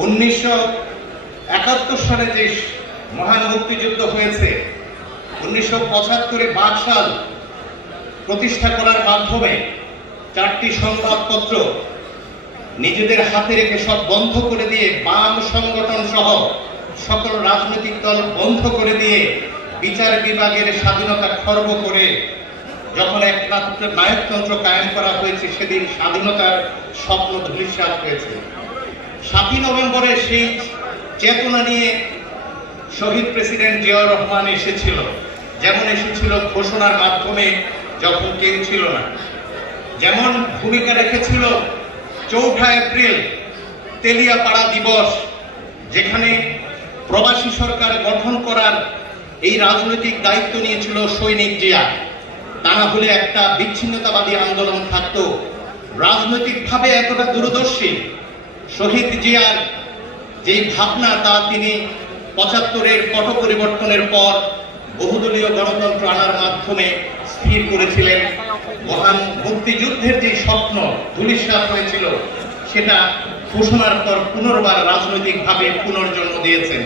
1971 সালে যে মহান মুক্তিযুদ্ধ হয়েছে, 1975-এ বাকশাল প্রতিষ্ঠা করার মাধ্যমে 4টি সংবাদপত্র নিজেদের হাতে রেখে সব বন্ধ করে দিয়ে, বাম সংগঠন সহ সকল রাজনৈতিক দল বন্ধ করে দিয়ে বিচার বিভাগের স্বাধীনতা খর্ব করে যখন একমাত্র নায়কতন্ত্র কায়েম করা হয়েছে, সেদিন স্বাধীনতার স্বপ্ন ধূলিসাৎ হয়েছে। 7ই নভেম্বরে সেই চেতনা নিয়ে শহীদ প্রেসিডেন্ট জিয়াউর রহমান এসেছিল, যেমন এসেছিল ঘোষণার মাধ্যমে যখন কেউ ছিল না, যেমন ভূমিকা রেখেছিল 4 এপ্রিল তেলিয়াপাড়া দিবস, যেখানে প্রবাসী সরকার গঠন করার এই রাজনৈতিক দায়িত্ব নিয়েছিল সৈনিক জিয়া। তা না হলে একটা বিচ্ছিন্নতাবাদী আন্দোলন থাকতো। রাজনৈতিকভাবে এতটা দূরদর্শী শহীদ জিয়ার যে ভাবনা, তা তিনি 75-এর পট পরিবর্তনের পর বহুদলীয় গণতন্ত্র আনার মাধ্যমে স্থির করেছিলেন। মহান মুক্তিযুদ্ধের যে স্বপ্ন ধূলিসাৎ হয়েছিল, সেটা ঘোষণার পর পুনর্বার রাজনৈতিকভাবে পুনর্জন্ম দিয়েছেন।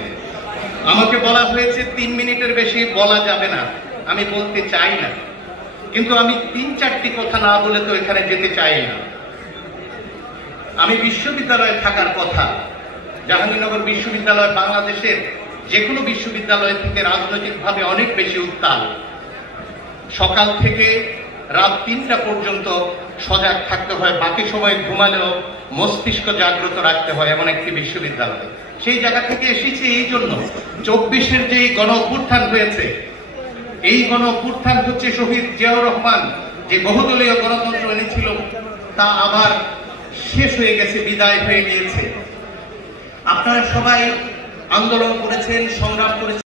আমাকে বলা হয়েছে 3 মিনিটের বেশি বলা যাবে না, আমি বলতে চাই না, কিন্তু আমি 3-4টি কথা না বলে তো এখানে যেতে চাই না। আমি বিশ্ববিদ্যালয়ে থাকার কথা, জাহাঙ্গীরনগর বিশ্ববিদ্যালয় বাংলাদেশের যে কোনো বিশ্ববিদ্যালয় থেকে রাজনৈতিকভাবে অনেক বেশি উত্তাল। সকাল থেকে রাত 3টা পর্যন্ত সজাগ থাকতে হয়, বাকি সময় ঘুমালেও মস্তিষ্ক জাগ্রত রাখতে হয়, এমন একটি বিশ্ববিদ্যালয়। সেই জায়গা থেকে এসেছি এই জন্য, 24-এর যে গণ অভ্যুত্থান হয়েছে, এই গণ অভ্যুত্থান হচ্ছে শহীদ জিয়াউর রহমান যে বহুদলীয় গণতন্ত্র এনেছিল, তা আবার শেষ হয়ে গেছে, বিদায় হয়ে গিয়েছে। আপনারা সবাই আন্দোলন করেছেন, সংগ্রাম করেছেন।